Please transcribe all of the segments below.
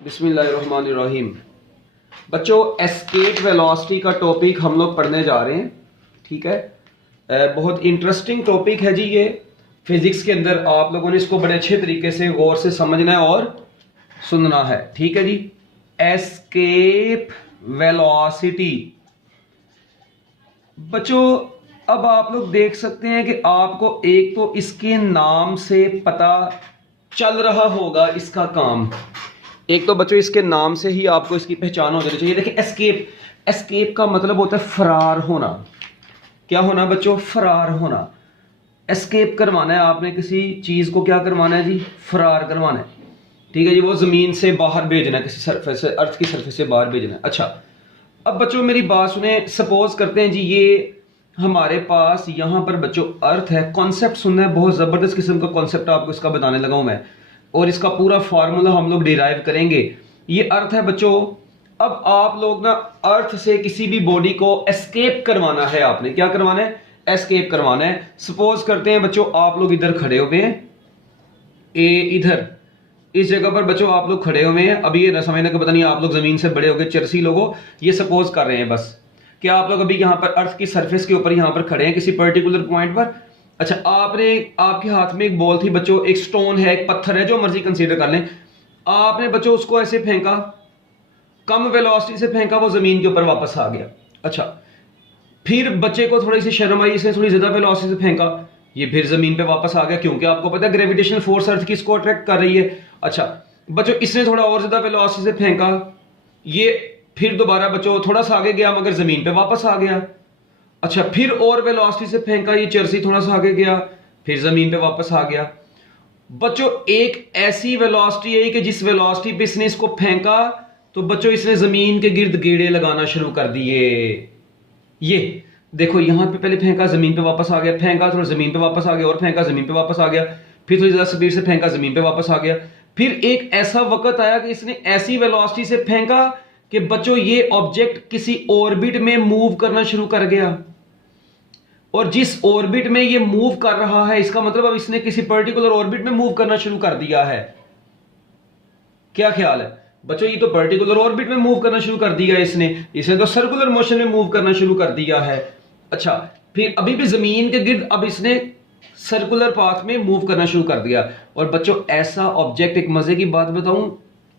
बिस्मिल्लाहिर्रहमानिर्रहीम। बच्चों, escape velocity का टॉपिक हम लोग पढ़ने जा रहे हैं। ठीक है, बहुत इंटरेस्टिंग टॉपिक है जी। ये फिजिक्स के अंदर आप लोगों ने इसको बड़े अच्छे तरीके से गौर से समझना है और सुनना है। ठीक है जी। Escape velocity. बच्चों, अब आप लोग देख सकते हैं कि आपको एक तो इसके नाम से पता चल रहा होगा इसका काम। एक तो बच्चों इसके नाम से ही आपको इसकी पहचान हो जानी चाहिए। देखिए, एस्केप, एस्केप का मतलब होता है फरार होना। क्या होना बच्चों? फरार होना। एस्केप करवाना है आपने किसी चीज को। क्या करवाना है जी? फरार करवाना है। ठीक है जी। वो जमीन से बाहर भेजना है, किसी सरफेस से, अर्थ की सरफेस से बाहर भेजना है। अच्छा, अब बच्चों मेरी बात सुने। सपोज करते हैं जी, ये हमारे पास यहां पर बच्चों अर्थ है। कॉन्सेप्ट सुनना है, बहुत जबरदस्त किस्म का कॉन्सेप्ट आपको इसका बताने लगा हूं मैं, और इसका पूरा फार्मूला हम लोग डिराइव करेंगे। ये अर्थ है बच्चों। अब आप लोग ना अर्थ से किसी भी बॉडी को एस्केप करवाना है आपने। क्या करवाना है? एस्केप करवाना है। सपोज करते हैं बच्चों आप लोग इधर खड़े हुए हैं, इधर इस जगह पर बच्चों आप लोग खड़े हुए हैं। अभी ये न समझना कि पता नहीं आप लोग जमीन से बड़े हो गए, चरसी लोगों। ये सपोज कर रहे हैं बस कि आप लोग अभी यहां पर अर्थ की सरफेस के ऊपर यहां पर खड़े हैं किसी पर्टिकुलर पॉइंट पर। अच्छा, आपके हाथ में एक बॉल थी बच्चों, एक स्टोन है, एक पत्थर है, जो मर्जी कंसीडर कर लें। आपने बच्चों उसको ऐसे फेंका, कम वेलोसिटी से फेंका, वो जमीन के ऊपर वापस आ गया। अच्छा, फिर बच्चे को थोड़ी सी शर्म आई, इसने थोड़ी ज्यादा वेलोसिटी से फेंका, ये फिर जमीन पे वापस आ गया, क्योंकि आपको पता है ग्रेविटेशनल फोर्स अर्थ की इसको अट्रैक्ट कर रही है। अच्छा बच्चों, इसने थोड़ा और ज्यादा वेलोसिटी से फेंका, ये फिर दोबारा बच्चों थोड़ा सा आगे गया मगर जमीन पे वापस आ गया। अच्छा, फिर और वेलोसिटी से फेंका, ये चरसी थोड़ा सा आगे गया, फिर जमीन पे वापस आ गया। बच्चों एक ऐसी वेलोसिटी है कि जिस वेलोसिटी पे इसने इसको फेंका तो बच्चों इसने जमीन के गिर्द गेड़े लगाना शुरू कर दिए। ये देखो, यहां पे पहले फेंका, जमीन पे वापस आ गया, फेंका, थोड़ा जमीन पे वापस आ गया, और फेंका, जमीन पे वापस आ गया, फिर थोड़ी ज्यादा स्पीड से फेंका, जमीन पे वापस आ गया। फिर एक ऐसा वक्त आया कि इसने ऐसी वेलोसिटी से फेंका कि बच्चों ये ऑब्जेक्ट किसी ऑर्बिट में मूव करना शुरू कर गया। और जिस ऑर्बिट में ये मूव कर रहा है, इसका मतलब अब इसने किसी पर्टिकुलर ऑर्बिट में मूव करना शुरू कर दिया है। क्या ख्याल है बच्चों? ये तो पर्टिकुलर ऑर्बिट में मूव करना शुरू कर दिया है इसने तो सर्कुलर मोशन में मूव करना शुरू कर दिया है। अच्छा, फिर अभी भी जमीन के गिर्द अब इसने सर्कुलर पाथ में मूव करना शुरू कर दिया। और बच्चों ऐसा ऑब्जेक्ट, एक मजे की बात बताऊं,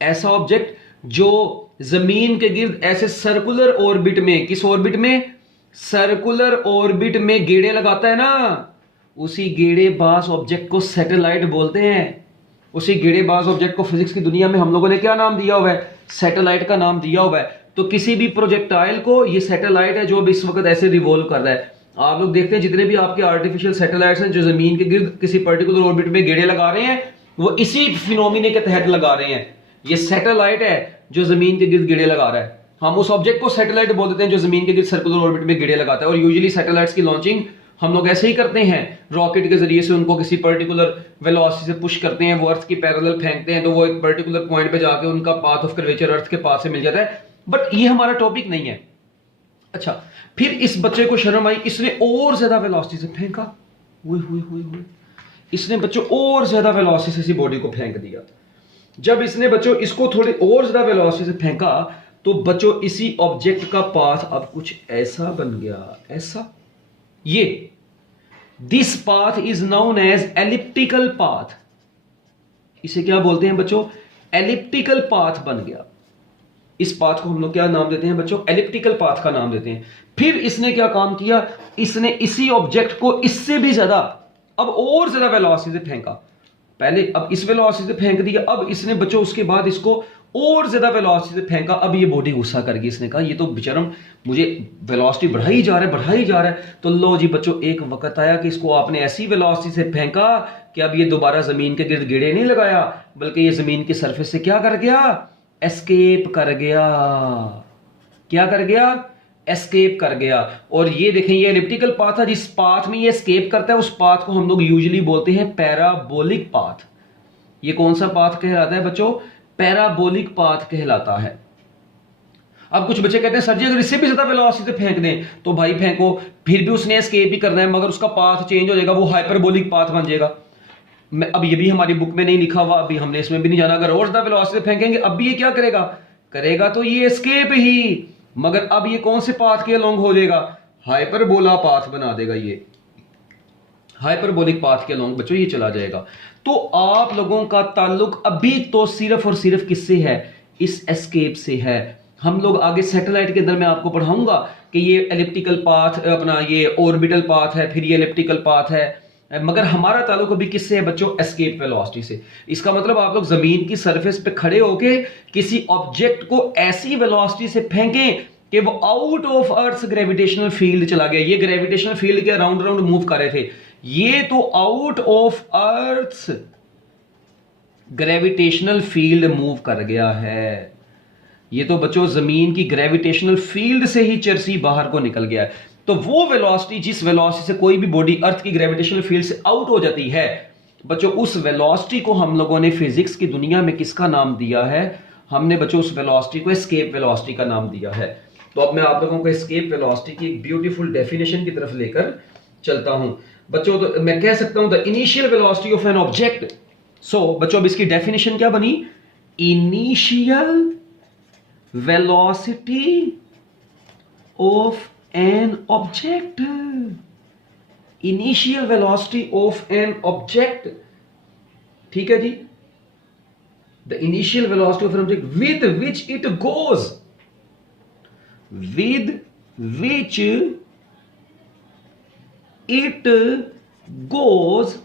ऐसा ऑब्जेक्ट जो जमीन के गिर्द ऐसे सर्कुलर ऑर्बिट में, किस ऑर्बिट में? सर्कुलर ऑर्बिट में गेड़े लगाता है ना, उसी गेड़ेबाज ऑब्जेक्ट को सैटेलाइट बोलते हैं। उसी गेड़ेबाज ऑब्जेक्ट को फिजिक्स की दुनिया में हम लोगों ने क्या नाम दिया हुआ है? सैटेलाइट का नाम दिया हुआ है। तो किसी भी प्रोजेक्टाइल को, ये सैटेलाइट है जो अब इस वक्त ऐसे रिवॉल्व कर रहा है। आप लोग देखते हैं जितने भी आपके आर्टिफिशियल सैटेलाइट्स हैं जो जमीन के गिर्द किसी पर्टिकुलर ऑर्बिट में गेड़े लगा रहे हैं, वो इसी फिनोमिने के तहत लगा रहे हैं। ये सैटेलाइट है जो जमीन के गिर्द गेड़े लगा रहा है। हम उस ऑब्जेक्ट को सैटेलाइट बोल देते हैं जो जमीन के गिर्द सर्कुलर ऑर्बिट में गेड़े लगाता है। और यूजुअली सैटेलाइट्स की लॉन्चिंग हम लोग ऐसे ही करते हैं, रॉकेट के जरिए से उनको किसी पर्टिकुलर वेलोसिटी से पुश करते हैं, वो अर्थ की पैरेलल फेंकते हैं, तो वो एक पर्टिकुलर पॉइंट पे जाके उनका पाथ ऑफ कर्वेचर अर्थ के पास से मिल जाता है। बट ये हमारा टॉपिक नहीं है। अच्छा, फिर इस बच्चे को शर्म आई, इसने और ज्यादा वेलोसिटी से फेंका। हुई इसने बच्चों और ज्यादा वेलोसिटी से इसी बॉडी को फेंक दिया। जब इसने बच्चों इसको थोड़ी और ज्यादा वेलोसिटी से फेंका तो बच्चों इसी ऑब्जेक्ट का पाथ अब कुछ ऐसा बन गया, ऐसा। ये this path is known as elliptical path. इसे क्या बोलते हैं बच्चों? एलिप्टिकल पाथ बन गया। इस पाथ को हम लोग क्या नाम देते हैं बच्चों? एलिप्टिकल पाथ का नाम देते हैं। फिर इसने क्या काम किया? इसने इसी ऑब्जेक्ट को इससे भी ज्यादा, अब और ज्यादा वेलोसिटी से फेंका। पहले अब इस वेलोसिटी से फेंक दिया, अब इसने बच्चों उसके बाद इसको और ज्यादा वेलोसिटी से फेंका। अब ये बॉडी गुस्सा कर गई, इसने कहा ये तो बेशर्म मुझे वेलोसिटी बढ़ाई जा रहा है। तो लो जी बच्चों, एक वक्त आया कि इसको आपने ऐसी वेलोसिटी से फेंका कि अब ये दोबारा जमीन के गिर्द गेड़े नहीं लगाया, बल्कि ये जमीन की सरफेस से क्या कर गया? एस्केप कर गया। क्या कर गया? एस्केप कर गया। और ये देखें, ये एलिप्टिकल पाथ है, जिस पाथ में ये एस्केप करता है उस पाथ को हम लोग यूजुअली बोलते हैं पैराबोलिक पाथ। ये कौन सा पाथ कहलाता है बच्चों? पैराबोलिक पाथ कहलाता है। अब कुछ बच्चे कहते हैं सर जी अगर इससे भी ज्यादा वेलोसिटी से फेंक दें तो भाई फेंको, फिर भी उसने एस्केप ही करना है, मगर उसका पाथ चेंज हो जाएगा, वो हाइपरबोलिक पाथ बन जाएगा। अब ये भी हमारी बुक में नहीं लिखा हुआ, अभी हमने इसमें भी नहीं जाना। अगर टुवर्ड्स द वेलोसिटी फेंकेंगे अब भी ये क्या करेगा, करेगा तो ये एस्केप ही, मगर अब ये कौन से पाथ के अलोंग हो जाएगा, हाइपरबोला पाथ बना देगा, ये हाइपरबोलिक पाथ के अलोंग बच्चों ये चला जाएगा। तो आप लोगों का ताल्लुक अभी तो सिर्फ और सिर्फ किससे है, इस एस्केप से है। हम लोग आगे सैटेलाइट के अंदर मैं आपको पढ़ाऊंगा कि ये एलिप्टिकल पाथ अपना ये ऑर्बिटल पाथ है, फिर ये एलिप्टिकल पाथ है, मगर हमारा ताल्लुक अभी किससे है बच्चों, एस्केप वेलोसिटी से। इसका मतलब आप लोग जमीन की सरफेस पे खड़े होके किसी ऑब्जेक्ट को ऐसी वेलोसिटी से फेंकें कि वो out of earth gravitational field चला गया। ये ग्रेविटेशनल फील्ड के राउंड राउंड मूव कर रहे थे, ये तो out of earth gravitational field move कर गया है। ये तो बच्चों जमीन की ग्रेविटेशनल फील्ड से ही चर्सी बाहर को निकल गया है। तो वो वेलोसिटी, जिस वेलोसिटी से कोई भी बॉडी अर्थ की ग्रेविटेशनल फील्ड से आउट हो जाती है बच्चों, उस वेलोसिटी को हम लोगों ने फिजिक्स की दुनिया में किसका नाम दिया है, हमने बच्चों उस वेलोसिटी को एस्केप वेलोसिटी का नाम दिया है। तो अब मैं आप लोगों को एस्केप वेलोसिटी की एक ब्यूटीफुल डेफिनेशन की तरफ लेकर चलता हूं बच्चों। तो मैं कह सकता हूं the initial velocity of an object. So बच्चों अब इसकी डेफिनेशन क्या बनी, initial velocity of an object, initial velocity of an object, ठीक है जी, the initial velocity of an object with which it goes, with which it goes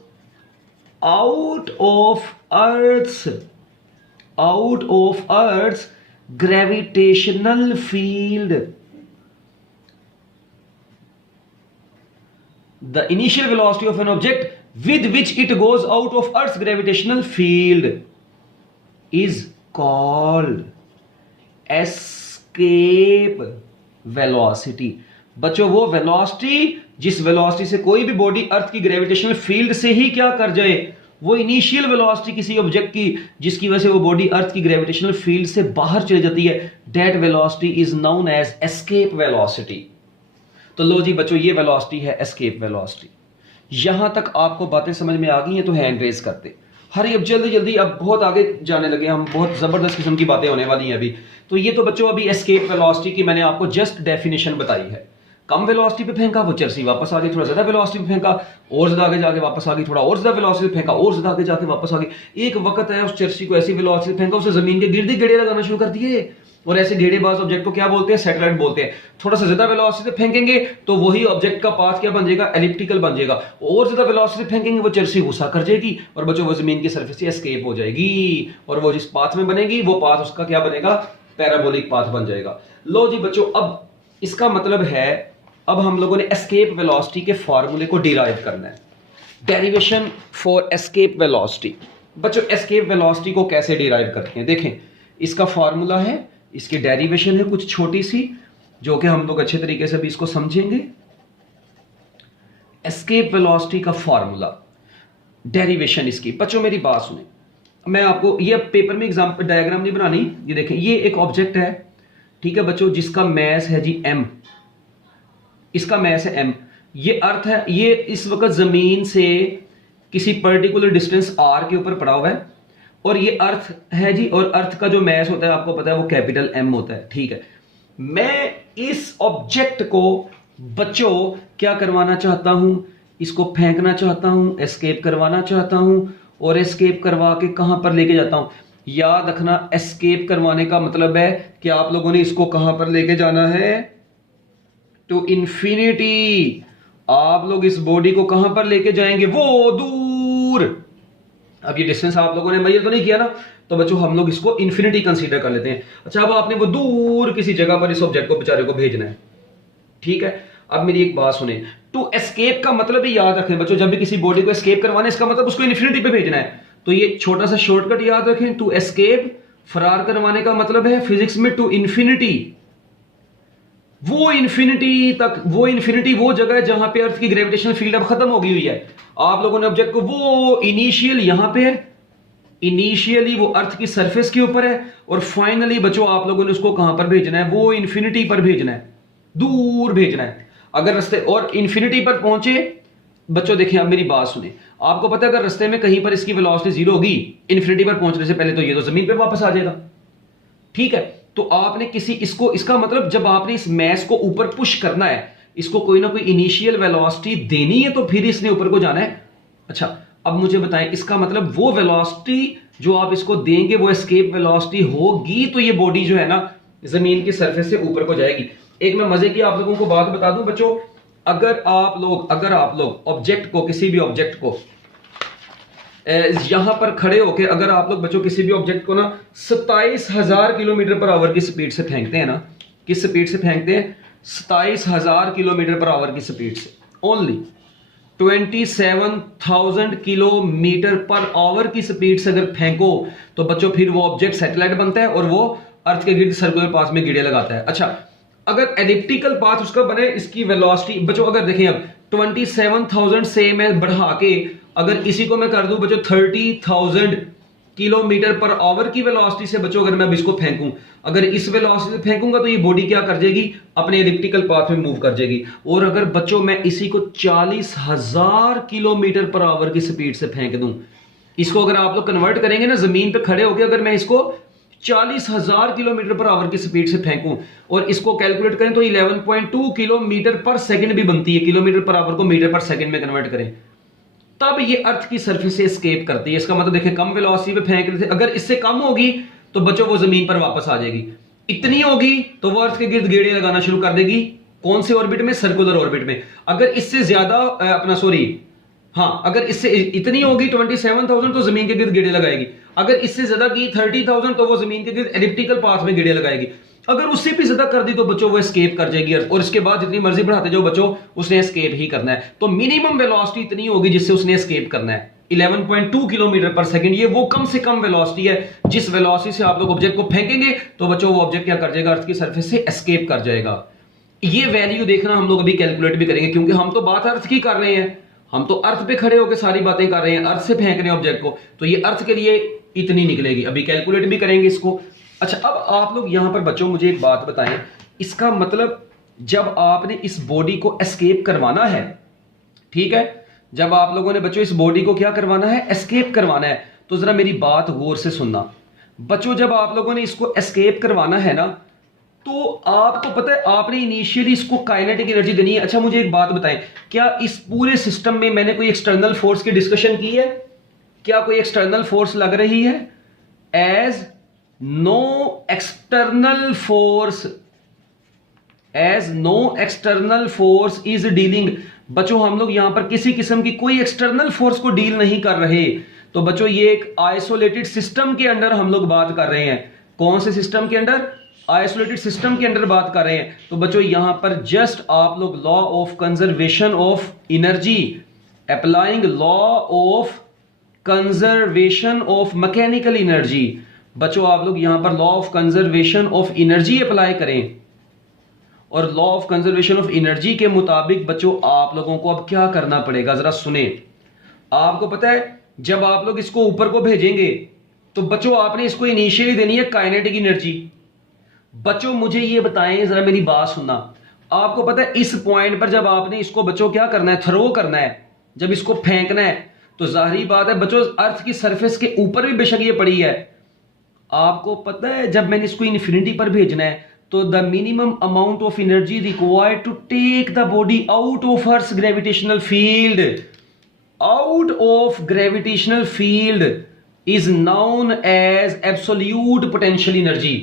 out of earth's gravitational field. The initial velocity of an object with which it goes out of Earth's gravitational field is called escape velocity. बच्चों वो velocity जिस velocity से कोई भी body earth की gravitational field से ही क्या कर जाए, वो इनिशियल वेलोसिटी किसी ऑब्जेक्ट की जिसकी वजह से वो बॉडी अर्थ की ग्रेविटेशनल फील्ड से बाहर चली जाती है, that velocity is known as escape velocity. तो लो जी बच्चों, ये वेलोसिटी है एस्केप वेलोसिटी। यहां तक आपको बातें समझ में आ गई हैं तो हैंड रेज करते। हरी अब जल्दी जल्दी, अब बहुत आगे जाने लगे हम, बहुत जबरदस्त किस्म की बातें होने वाली हैं अभी। तो ये तो बच्चों अभी एस्केप वेलोसिटी की मैंने आपको जस्ट डेफिनेशन बताई है। कम वेलोसिटी पे फेंका वो चर्सी वापस आ गई, थोड़ा ज्यादा वेलोसिटी पे फेंका और ज्यादा आगे जाके वापस आ गई, थोड़ा और ज्यादा वेलोसिटी पे फेंका और ज्यादा आगे जाके वापस आ गई। एक वक्त है उस चर्सी को ऐसी वेलोसिटी फेंका उसे जमीन के गिर्द गेड़े लगाना शुरू कर दिए। और ऐसे गेड़ेबाज ऑब्जेक्ट को क्या बोलते हैं, सैटेलाइट बोलते हैं। थोड़ा सा ज्यादा वेलोसिटी पे फेंकेंगे तो वही ऑब्जेक्ट का पाथ क्या बन जाएगा, एलिप्टिकल बन जाएगा। और ज्यादा वेलोसिटी फेंकेंगे वो चर्सी गुस्सा कर जाएगी और बच्चों वो जमीन की सरफेस से एस्केप हो जाएगी और वो जिस पाथ में बनेगी वो पाथ उसका क्या बनेगा, पैराबोलिक पाथ बन जाएगा। लो जी बच्चों, अब इसका मतलब है अब हम लोगों ने एस्केप वेलोसिटी के फॉर्मूले को डिराइव करना है। Derivation for escape velocity. बच्चों एस्केप वेलोसिटी को कैसे डिराइव करते हैं, देखें इसका फॉर्मूला है, इसकी डेरिवेशन है कुछ छोटी सी जो कि हम लोग अच्छे तरीके से भी इसको समझेंगे। एस्केप वेलोसिटी का फॉर्मूला, डेरिवेशन इसकी। बच्चों मेरी बात सुने, मैं आपको ये पेपर में एग्जांपल डायग्राम नहीं बनानी, ये देखें ये एक ऑब्जेक्ट है, ठीक है बच्चों, जिसका मैस है जी m, इसका मैस है m। ये अर्थ है, ये इस वक्त जमीन से किसी पर्टिकुलर डिस्टेंस r के ऊपर पड़ा हुआ है और ये अर्थ है जी, और अर्थ का जो मैस होता है आपको पता है वो कैपिटल M होता है, ठीक है। मैं इस ऑब्जेक्ट को बच्चों क्या करवाना चाहता हूं, इसको फेंकना चाहता हूं, एस्केप करवाना चाहता हूं और एस्केप करवा के कहां पर लेके जाता हूं। याद रखना एस्केप करवाने का मतलब है कि आप लोगों ने इसको कहां पर लेके जाना है, टू इंफिनिटी। आप लोग इस बॉडी को कहां पर लेके जाएंगे, वो दूर। अब ये डिस्टेंस आप लोगों ने मेजर तो नहीं किया ना, तो बच्चों हम लोग इसको इंफिनिटी कंसीडर कर लेते हैं। अच्छा अब आपने वो दूर किसी जगह पर इस ऑब्जेक्ट को बेचारे को भेजना है, ठीक है। अब मेरी एक बात सुने, टू एस्केप का मतलब ही याद रखें बच्चों, जब भी किसी बॉडी को एस्केप करवाना है इसका मतलब उसको इंफिनिटी पे भेजना है। तो ये छोटा सा शॉर्टकट याद रखें, टू एस्केप फरार करवाने का मतलब है फिजिक्स में टू इंफिनिटी। वो इंफिनिटी तक, वो इंफिनिटी वो जगह है जहां पे अर्थ की ग्रेविटेशनल फील्ड अब खत्म हो गई हुई है। आप लोगों ने ऑब्जेक्ट को वो इनिशियल यहां पे है, इनिशियली वो अर्थ की सरफेस के ऊपर है और फाइनली बच्चों आप लोगों ने उसको कहां पर भेजना है, वो इन्फिनिटी पर भेजना है, दूर भेजना है। अगर रास्ते और इन्फिनिटी पर पहुंचे बच्चों देखें, अब मेरी बात सुने। आपको पता है अगर रास्ते में कहीं पर इसकी वेलोसिटी जीरो होगी इन्फिनिटी पर पहुंचने से पहले, तो ये तो जमीन पे वापस आ जाएगा। ठीक है, तो आपने इसका मतलब जब आपने इस मैस को ऊपर पुश करना है, इसको कोई ना कोई इनिशियल वेलोसिटी देनी है, तो फिर इसने ऊपर को जाना है। अच्छा, अब मुझे बताएं, इसका मतलब वो वेलोसिटी जो आप इसको देंगे वो एस्केप वेलोसिटी होगी, तो ये बॉडी जो है ना जमीन की सरफेस से ऊपर को जाएगी। एक मैं मजे की आप लोगों को बात बता दूं बच्चों, अगर आप लोग ऑब्जेक्ट को, किसी भी ऑब्जेक्ट को यहां पर खड़े होकर अगर आप लोग बच्चों किसी भी ऑब्जेक्ट को ना 27,000 किलोमीटर पर आवर की स्पीड से फेंकते हैं ना, किस स्पीड से फेंकते हैं? 27,000 किलोमीटर पर आवर की स्पीड से, ओनली 27,000 किलोमीटर पर आवर की स्पीड से अगर फेंको तो बच्चों फिर वो ऑब्जेक्ट सैटेलाइट बनता है और वो अर्थ के गिर्द सर्कुलर पाथ में गिरे लगाता है। अच्छा, अगर एलिप्टिकल पाथ उसका बने, इसकी वेलोसिटी बच्चों अगर देखें, अब 27,000 से मैं बढ़ा के अगर इसी को मैं कर दूं बच्चों 30,000 किलोमीटर पर आवर की वेलोसिटी से, बच्चों अगर मैं इसको फेंकूं, अगर इस वेलोसिटी से फेंकूंगा तो ये बॉडी क्या कर जाएगी? अपने एलिप्टिकल पाथ में मूव कर जाएगी। और अगर बच्चों मैं इसी को 40,000 किलोमीटर पर आवर की स्पीड से फेंक दूं, इसको अगर आप लोग कन्वर्ट करेंगे ना जमीन पे खड़े होकर, अगर मैं इसको 40,000 किलोमीटर पर आवर की स्पीड से फेंकूं और इसको कैलकुलेट करें तो 11.2 किलोमीटर पर सेकंड भी बनती है। किलोमीटर पर आवर को मीटर पर सेकंड में कन्वर्ट करें तब ये अर्थ की सरफेस से एस्केप करती है। इसका मतलब देखें, कम वेलोसिटी पे फेंक रहे थे, अगर इससे कम होगी तो बच्चों वो जमीन पर वापस आ जाएगी, इतनी होगी तो वो अर्थ के गिर्द गेड़े लगाना शुरू कर देगी। कौन से ऑर्बिट में? सर्कुलर ऑर्बिट में। अगर इससे ज्यादा अगर इससे इतनी होगी 27,000 तो जमीन के गिर्द गेड़े लगाएगी। अगर इससे ज्यादा की 30,000 तो वो जमीन के गिर्द एलिप्टिकल पाथ में गेड़े लगाएगी। अगर उससे भी ज्यादा कर दी तो बच्चों वो एस्केप कर जाएगी, और इसके बाद जितनी मर्जी बढ़ाते जाओ बच्चों उसने एस्केप ही करना है। तो मिनिमम वेलोसिटी इतनी होगी जिससे उसने एस्केप करना है, 11.2 किलोमीटर पर सेकंड। ये वो कम से कम वेलोसिटी है जिस वेलोसिटी से आप लोग ऑब्जेक्ट को फेंकेंगे तो बच्चों वो ऑब्जेक्ट क्या कर जाएगा? अर्थ की सरफेस से एस्केप कर जाएगा। ये वैल्यू देखना हम लोग अभी कैलकुलेट भी करेंगे, क्योंकि हम तो बात अर्थ की कर रहे हैं, हम तो अर्थ पे खड़े होकर सारी बातें कर रहे हैं, अर्थ से फेंक रहे हैं ऑब्जेक्ट को, तो ये अर्थ के लिए इतनी निकलेगी। अभी कैलकुलेट भी करेंगे इसको। अच्छा, अब आप लोग यहां पर बच्चों मुझे एक बात बताएं, इसका मतलब जब आपने इस बॉडी को एस्केप करवाना है, ठीक है, जब आप लोगों ने बच्चों इस बॉडी को क्या करवाना है? एस्केप करवाना है, तो जरा मेरी बात गौर से सुनना बच्चों। जब आप लोगों ने इसको एस्केप करवाना है ना, तो आपको पता है आपने इनिशियली इसको काइनेटिक एनर्जी देनी है। अच्छा, मुझे एक बात बताएं, क्या इस पूरे सिस्टम में मैंने कोई एक्सटर्नल फोर्स की डिस्कशन की है? क्या कोई एक्सटर्नल फोर्स लग रही है? As no external force is dealing. बच्चों हम लोग यहां पर किसी किस्म की कोई एक्सटर्नल फोर्स को डील नहीं कर रहे। तो बच्चों ये एक आइसोलेटेड सिस्टम के अंदर हम लोग बात कर रहे हैं। कौन से सिस्टम के अंदर? आइसोलेटेड सिस्टम के अंदर बात कर रहे हैं। तो बच्चों यहां पर जस्ट आप लोग law of conservation of energy, applying law of conservation of mechanical energy, बच्चों आप लोग यहां पर law of conservation of energy apply करें। और law of conservation of energy के मुताबिक बच्चों आप लोगों को अब क्या करना पड़ेगा, जरा सुने। आपको पता है जब आप लोग इसको ऊपर को भेजेंगे तो बच्चों आपने इसको इनिशियली देनी है काइनेटिक एनर्जी। बच्चों मुझे ये बताएं, जरा मेरी बात सुनना। आपको पता है इस पॉइंट पर जब आपने इसको बच्चों क्या करना है? थ्रो करना है, जब इसको फेंकना है, तो जाहिर बात है बच्चों अर्थ की सरफेस के ऊपर भी बेशक ये पड़ी है। आपको पता है जब मैंने इसको इन्फिनिटी पर भेजना है तो the minimum amount of energy required to take the body out of earth gravitational field, out of gravitational field is known as absolute potential energy.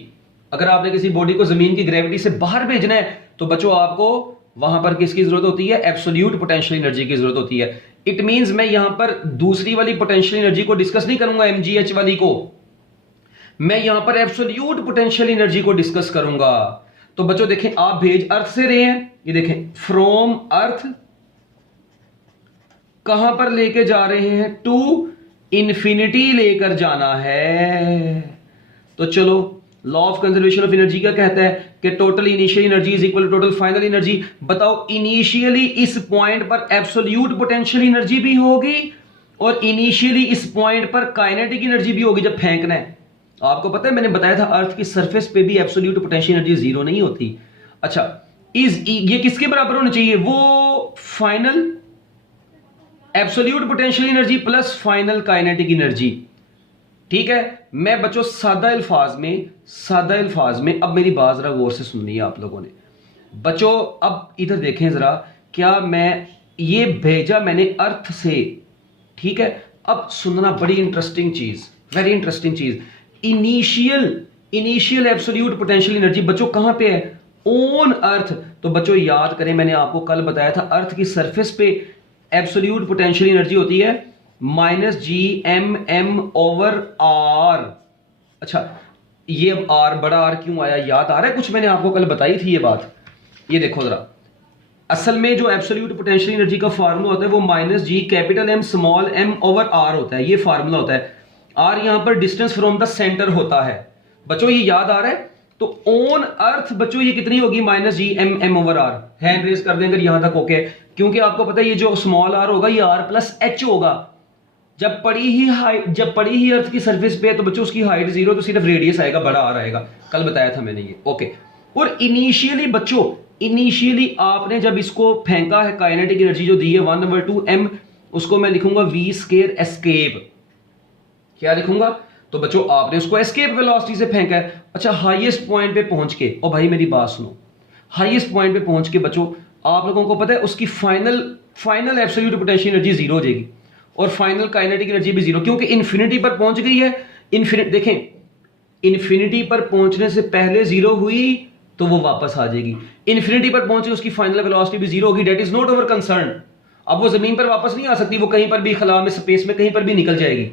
अगर आपने किसी बॉडी को जमीन की ग्रेविटी से बाहर भेजना है तो बच्चों आपको वहां पर किसकी जरूरत होती है? एब्सोल्यूट पोटेंशियल एनर्जी की जरूरत होती है। इट मींस मैं यहां पर दूसरी वाली पोटेंशियल एनर्जी को डिस्कस नहीं करूंगा, mgh वाली को, मैं यहां पर एब्सोल्यूट पोटेंशियल एनर्जी को डिस्कस करूंगा। तो बच्चों देखें, आप भेज अर्थ से रहे हैं, ये देखें फ्रॉम अर्थ कहां पर लेके जा रहे हैं? टू इंफिनिटी लेकर जाना है। तो चलो, law of conservation of energy क्या कहता है कि total initial energy is equal to total final energy. बताओ, इनिशियली इस पॉइंट पर एब्सोल्यूट पोटेंशियल एनर्जी भी होगी और इनिशियली इस पॉइंट पर काइनेटिक एनर्जी भी होगी जब फेंकना है। आपको पता है मैंने बताया था अर्थ की सरफेस पे भी एब्सोल्यूट पोटेंशियल एनर्जी जीरो नहीं होती। अच्छा, ये किसके बराबर होना चाहिए? वो final absolute potential energy plus final kinetic energy. ठीक है, मैं बच्चों सादा अल्फाज में अब मेरी बात जरा गौर से सुननी है आप लोगों ने। बच्चों अब इधर देखें जरा, क्या मैं ये भेजा मैंने अर्थ से, ठीक है। अब सुनना, बड़ी इंटरेस्टिंग चीज, वेरी इंटरेस्टिंग चीज। इनिशियल एब्सोल्यूट पोटेंशियल एनर्जी बच्चों कहां पे है? On earth. तो बच्चों याद करें, मैंने आपको कल बताया था अर्थ की सरफेस पे एब्सोल्यूट पोटेंशियल एनर्जी होती है -GMM/r। अच्छा, ये अब आर, बड़ा आर क्यों आया, याद आ रहा है कुछ? मैंने आपको कल बताई थी ये बात। ये देखो जरा, असल में जो एब्सोल्यूट पोटेंशियल एनर्जी का फार्मूला होता है वो -G(M)r होता है। ये फार्मूला होता है। आर यहां पर डिस्टेंस फ्रॉम द सेंटर होता है। बच्चों ये याद आ रहा है? तो ऑन अर्थ बच्चों ये कितनी होगी? -G(M)/r। हैंड रेज कर दें अगर यहां तक ओके, क्योंकि आपको पता है ये जो स्मॉल आर होगा ये r+h होगा। जब पड़ी ही अर्थ की सरफेस पे है तो बच्चों उसकी हाइट 0, तो सिर्फ रेडियस आएगा, बड़ा आर आएगा। कल बताया था मैंने ये, ओके। और इनिशियली आपने जब इसको फेंका है, काइनेटिक एनर्जी जो दी है 1/2m, उसको मैं लिखूंगा v² एस्केप। क्या लिखूंगा? तो बच्चों आपने उसको एस्केप वेलोसिटी से फेंका है। अच्छा, हाईएस्ट पॉइंट पे पहुंच के, और भाई मेरी बात सुनो, हाईएस्ट पॉइंट पे पहुंच के बच्चों आप लोगों को पता है उसकी फाइनल एब्सोल्यूट पोटेंशियल एनर्जी 0 हो जाएगी और फाइनल काइनेटिक एनर्जी भी 0, क्योंकि इन्फिनिटी पर पहुंच गई है। देखें, इन्फिनिटी पर पहुंचने से पहले 0 हुई तो वो वापस आ जाएगी। इन्फिनिटी पर पहुंचे उसकी फाइनल वेलोसिटी भी 0 होगी। That is not our concern. अब वो जमीन पर वापस नहीं आ सकती, वो कहीं पर भी खला में, स्पेस में कहीं पर भी निकल जाएगी।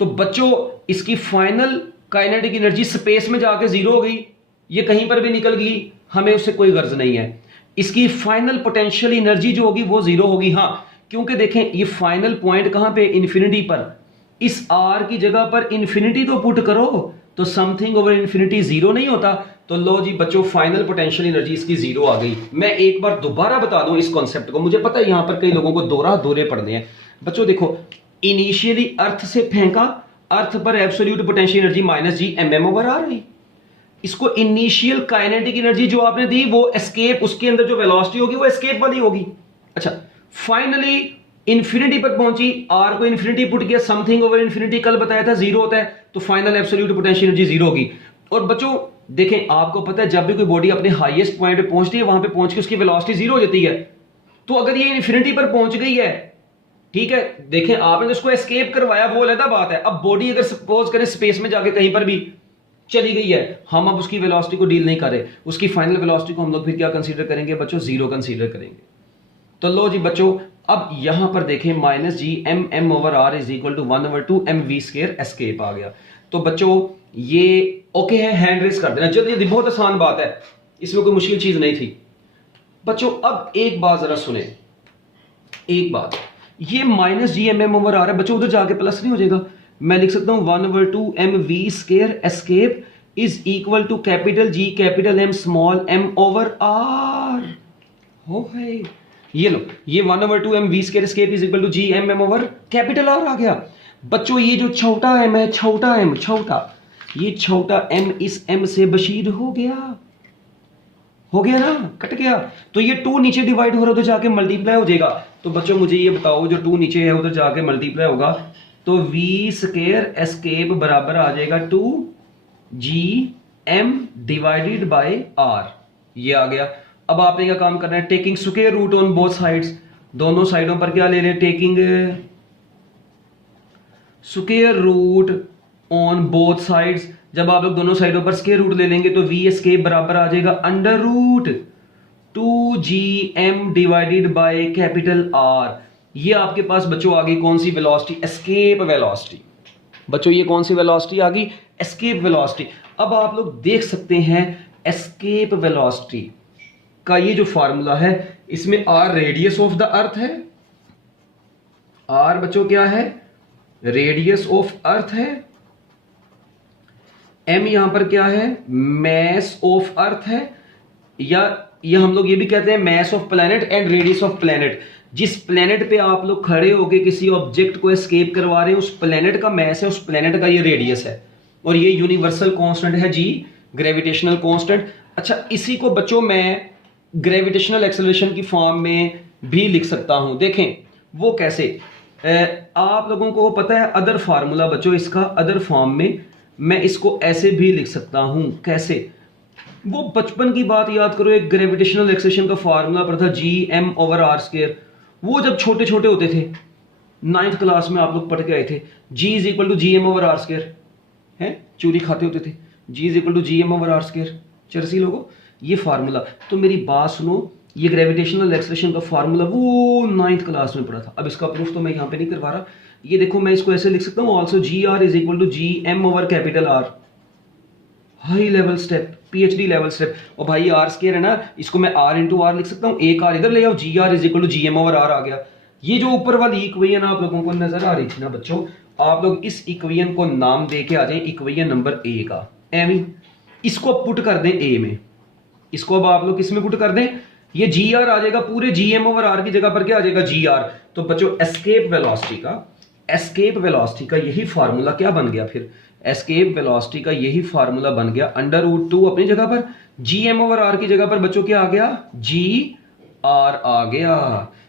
तो बच्चों इसकी फाइनल काइनेटिक एनर्जी स्पेस में जाके 0 हो गई, ये कहीं पर भी निकल गई, हमें उससे कोई गर्ज नहीं है। इसकी फाइनल पोटेंशियल एनर्जी जो होगी वो 0 होगी। हाँ, क्योंकि देखें ये फाइनल पॉइंट कहां पे? इन्फिनिटी पर। इस आर की जगह पर इन्फिनिटी तो पुट करो तो समथिंग ओवर इन्फिनिटी 0 नहीं होता। तो लो जी बच्चों, फाइनल पोटेंशियल एनर्जी इसकी 0 आ गई। मैं एक बार दोबारा बता दूं इस कॉन्सेप्ट को, मुझे पता है यहां पर कई लोगों को दौरे पड़ने हैं। बच्चों देखो, इनिशियली अर्थ से फेंका, अर्थ पर एब्सोल्यूट पोटेंशियल एनर्जी -G(M)/r आई। इसको इनिशियल काइनेटिक एनर्जी जो आपने दी वो एस्केप, उसके अंदर जो वेलोसिटी होगी वो एस्केप वाली होगी। अच्छा, फाइनली इन्फिनिटी पर पहुंची, आर को इन्फिनिटी पुट किया, समथिंग ओवर इन्फिनिटी कल बताया था 0 होता है, तो फाइनल एब्सोल्यूट पोटेंशियल एनर्जी 0 होगी। और बच्चों देखें, आपको पता है जब भी कोई बॉडी अपने हाईएस्ट पॉइंट पे पहुंचती है, वहां पे पहुंच के उसकी वेलोसिटी 0 हो जाती है। तो अगर ये इन्फिनिटी पर पहुंच गई है, ठीक है, देखें आपने तो उसको एस्केप करवाया, वो अलग बात है। अब बॉडी अगर सपोज करें स्पेस में जाके कहीं पर भी चली गई है, हम अब उसकी वेलोसिटी को डील नहीं कर रहे, उसकी फाइनल वेलोसिटी को हम लोग फिर क्या कंसीडर करेंगे बच्चों? 0 कंसीडर करेंगे। तो लो जी बच्चों, अब यहां पर देखें -G(M)/r = 1/2m v² एस्केप आ गया। तो बच्चों ये ओके है, हैंड रेस कर देना जल्दी जल्दी, बहुत आसान बात है, इसमें कोई मुश्किल चीज नहीं थी। बच्चों अब एक बात जरा सुने, एक बात, ये -G(M)/r है बच्चों, उधर जाके प्लस नहीं हो जाएगा? मैं लिख सकता हूं 1/2m v² escape = capital G capital M small m/r। हो है, ये लो, ये 1/2m v² एस्केप = G(M)/R आ गया। बच्चों ये जो छोटा m है, ये छोटा m इस m से बशीर हो गया ना, कट गया। तो ये 2 नीचे डिवाइड हो रहा है, उधर जाके मल्टीप्लाई हो जाएगा। तो बच्चों मुझे ये बताओ, जो 2 नीचे है उधर जाके मल्टीप्लाई होगा, तो v² एस्केप बराबर आ जाएगा 2gm/r। ये आ गया। अब आपने क्या काम करना है? Taking square root on both sides, दोनों साइडों पर क्या ले लें? Taking square root on both sides. जब आप लोग दोनों साइडों पर स्क्वायर रूट ले लेंगे तो v एस्केप बराबर आ जाएगा √2gm/R। ये आपके पास बच्चों आ गई कौन सी वेलोसिटी? Escape velocity. बच्चों ये कौन सी वेलोसिटी आ गई? Escape velocity. अब आप लोग देख सकते हैं एस्केप वेलोसिटी का ये जो फार्मूला है, इसमें r radius of the earth है, r बच्चों क्या है? रेडियस ऑफ अर्थ है। m यहां पर क्या है? मैस ऑफ अर्थ है, या ये हम लोग ये भी कहते हैं mass of planet and radius of planet. जिस प्लैनेट पे आप लोग खड़े होके किसी ऑब्जेक्ट को एस्केप करवा रहे हैं, उस प्लैनेट का मैस है, उस प्लैनेट का ये रेडियस है, और ये यूनिवर्सल कांस्टेंट है जी, ग्रेविटेशनल कांस्टेंट। अच्छा, इसी को बच्चों मैं ग्रेविटेशनल एक्सेलरेशन की फॉर्म में भी लिख सकता हूं। देखें, वो कैसे? आप लोगों को पता है अदर फार्मूला बच्चों, इसका अदर फॉर्म में मैं इसको ऐसे भी लिख सकता हूं। कैसे? वो बचपन की बात याद करो, एक ग्रेविटेशनल एक्सेशन का फार्मूला पढ़ा था, G M over R square. वो जब छोटे छोटे होते थे, 9th क्लास में आप लोग पढ़ के आए थे, G is equal to G M over R square है, चूरी खाते होते थे, G is equal to G M over R square. चरसी लोगों, ये फार्मूला तो मेरी बात सुनो, ये ग्रेविटेशनल एक्सेलेरेशन का फार्मूला वो 9th क्लास में पढ़ा था। अब इसका प्रूफ तो मैं यहाँ पे नहीं करवा रहा। ये देखो, मैं इसको ऐसे लिख सकता हूँ, also G R is equal to G M over capital R. High level step, PhD level step. और भाई आर स्क्वायर है ना, इसको मैं आर इंटू आर लिख सकता हूँ, एक आर इधर ले आओ, G R is equal to G M over R आ गया। ये जो ऊपर वाली इक्वेशन आप लोगों को नजर आ रही थी ना बच्चों, आप लोग इस इक्वेशन को नाम दे के आ जाए इक्वेशन नंबर ए का। एवी इसको पुट कर दें ए में, इसको अब आप लोग किस में पुट कर दें, ये जी आर आ जाएगा, पूरे जी एम ओवर आर की जगह पर क्या आ जाएगा, जी आर। तो बच्चों एस्केप वेलोसिटी का यही फार्मूला क्या बन गया फिर, एस्केप वेलोसिटी का यही फार्मूला बन गया √2 अपनी जगह पर, जी एम ओवर आर की जगह पर बच्चों क्या आ गया, जी आर आ गया।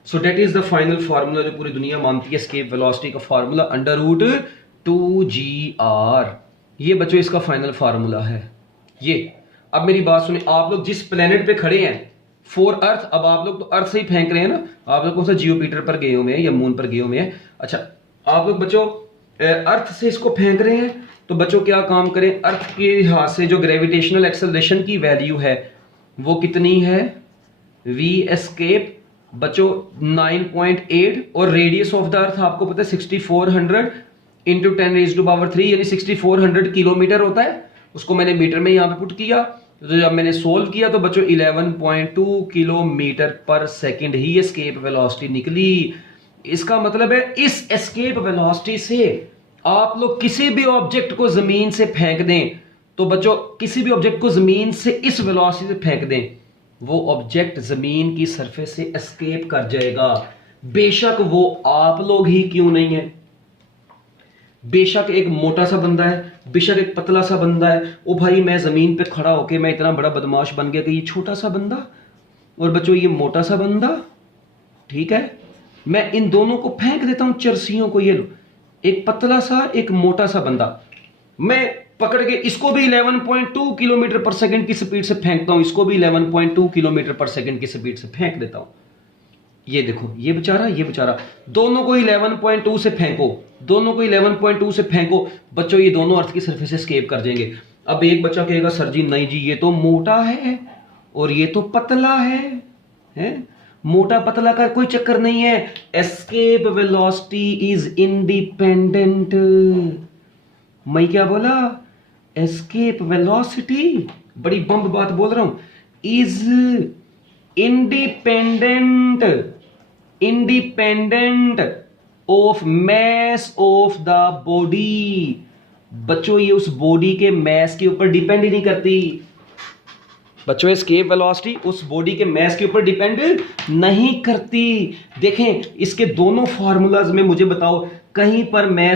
So that is the final formula जो पूरी दुनिया मानती है, एस्केप वेलोसिटी का फार्मूला √2 जी आर। ये बच्चों इसका फाइनल फार्मूला है ये। अब मेरी बात सुने, आप लोग जिस प्लेनेट पे खड़े हैं फॉर अर्थ, अब आप लोग तो अर्थ से ही फेंक रहे हैं ना, आप लोग कौन सा जियोपीटर पर गए हुए हैं या मून पर गए हुए हैं। अच्छा, आप लोग बच्चों अर्थ से इसको फेंक रहे हैं, तो बच्चों क्या काम करें, अर्थ के लिहाज से जो ग्रेविटेशनल एक्सेलरेशन की वैल्यू है वो कितनी है, वी एस्केप बच्चों 9.8, और रेडियस ऑफ द अर्थ आपको पता है 6400 इंटू 10⁻³ यानी 6400 किलोमीटर होता है। उसको मैंने मीटर में यहाँ पे पुट किया, तो जब मैंने सोल्व किया तो बच्चों 11.2 किलोमीटर पर सेकंड ही एस्केप वेलोसिटी निकली। इसका मतलब है इस एस्केप वेलोसिटी से आप लोग किसी भी ऑब्जेक्ट को जमीन से फेंक दें, तो बच्चों किसी भी ऑब्जेक्ट को जमीन से इस वेलोसिटी से फेंक दें, वो ऑब्जेक्ट जमीन की सरफेस से एस्केप कर जाएगा, बेशक वो आप लोग ही क्यों नहीं है। बेशक एक मोटा सा बंदा है, बेशक एक पतला सा बंदा है, ओ भाई मैं जमीन पे खड़ा होके मैं इतना बड़ा बदमाश बन गया कि ये छोटा सा बंदा और बच्चों ये मोटा सा बंदा, ठीक है, मैं इन दोनों को फेंक देता हूं, चरसियों को। ये लो, एक पतला सा एक मोटा सा बंदा, मैं पकड़ के इसको भी 11.2 किलोमीटर पर सेकंड की स्पीड से फेंकता हूं, इसको भी 11.2 किलोमीटर पर सेकंड की स्पीड से फेंक देता हूं। ये देखो, ये बेचारा, दोनों को 11.2 से फेंको, दोनों को 11.2 से फेंको बच्चों, ये दोनों अर्थ की सरफेस से एस्केप कर जाएंगे। अब एक बच्चा कहेगा सर जी नहीं जी, ये तो मोटा है और ये तो पतला है? मोटा पतला का कोई चक्कर नहीं है, एस्केप वेलोसिटी इज इंडिपेंडेंट। मैं क्या बोला, एस्केप वेलोसिटी, बड़ी बम बात बोल रहा हूं, is independent of mass of the body. बच्चों ये उस बॉडी के मैस के ऊपर डिपेंड ही नहीं करती। बच्चों एस्केप वेलोसिटी उस बॉडी के मैस के ऊपर डिपेंड नहीं करती। देखें इसके दोनों फार्मूलाज में मुझे बताओ कहीं पर मैस